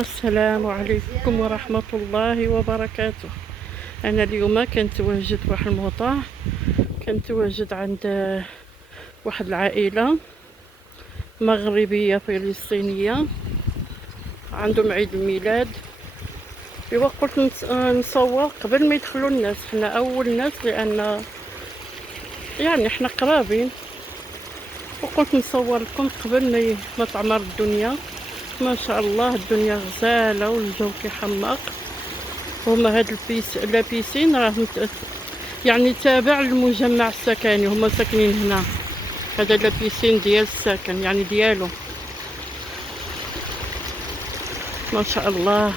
السلام عليكم ورحمة الله وبركاته. أنا اليوم كنتواجد واحد الموضوع، كنتواجد عند واحد العائلة مغربية فلسطينية عندهم عيد الميلاد. إوا قلت نصور قبل ما يدخلوا الناس، حنا أول ناس لأن يعني حنا قرابين، وقلت نصور لكم قبل ما تعمر الدنيا. ما شاء الله الدنيا غزالة والجو كيحمق. هما هاد لابيسين راه يعني تابع للمجمع السكني، هما ساكنين هنا. هذا لابيسين ديال السكن يعني ديالو. ما شاء الله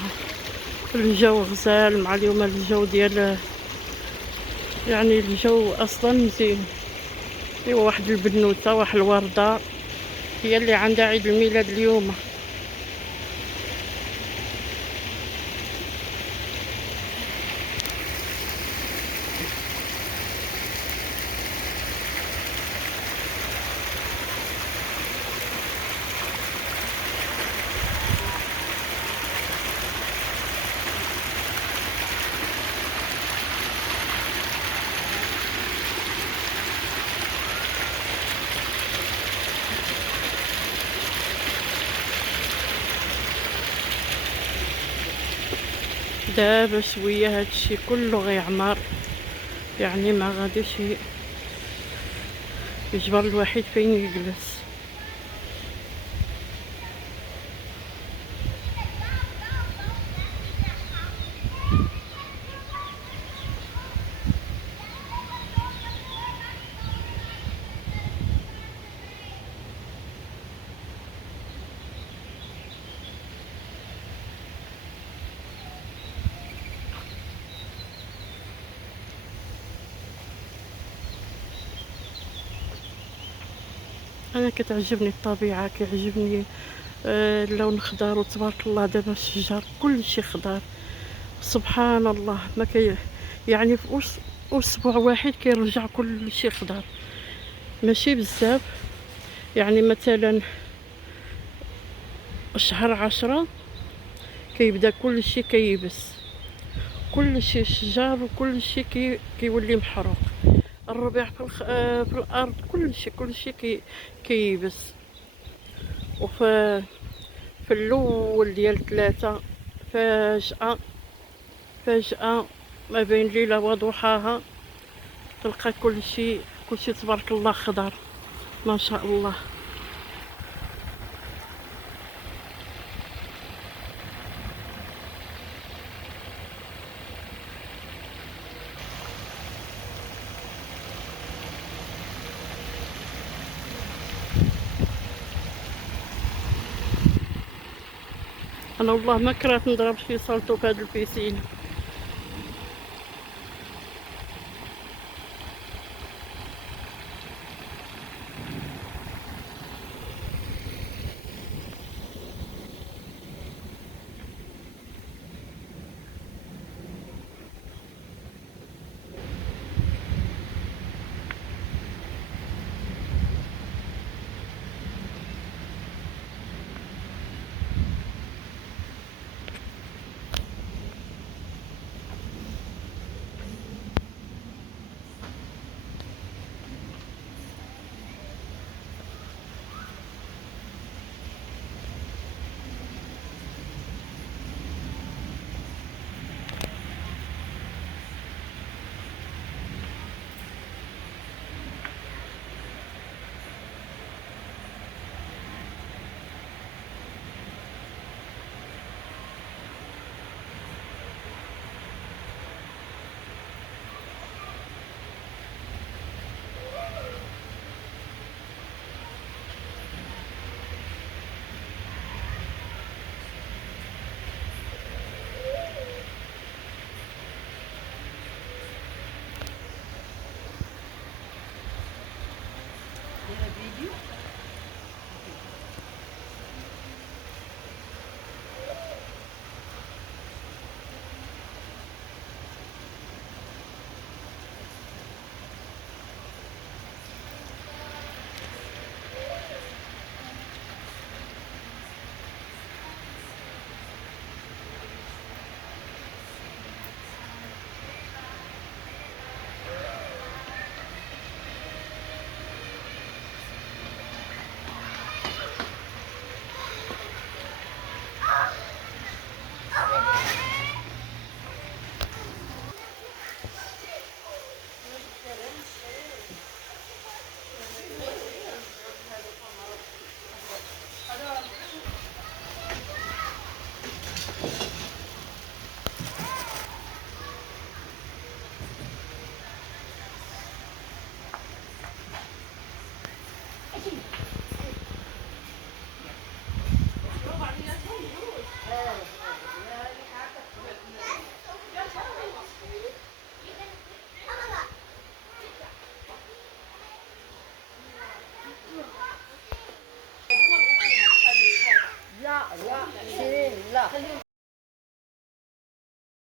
الجو غزال مع اليوم الجو ديال يعني الجو اصلا مزيان. ايوا واحد البنوته واحد الورده هي اللي عندها عيد الميلاد اليوم. دابا شويه هادشي كله غيعمر، يعني ما غاديش يجبر الواحد فين يجلس. انا كتعجبني الطبيعه، كيعجبني اللون خضار وتبارك الله. دابا الشجر كل شيء خضار، سبحان الله. ما كي يعني في اسبوع واحد كيرجع كل شيء خضار، ماشي بزاف. يعني مثلا شهر 10 كيبدا كل شيء كيبس، كل شيء شجر وكل شيء كيولي محروق. الربيع في الارض كل شيء كيبس. وفي الاول ديال 3 فجأة ما بين ليلة وضحاها تلقى كل شيء تبارك الله خضر، ما شاء الله. انا والله ما كرهت نضرب شي صالتو في هاد البيسين. خليهم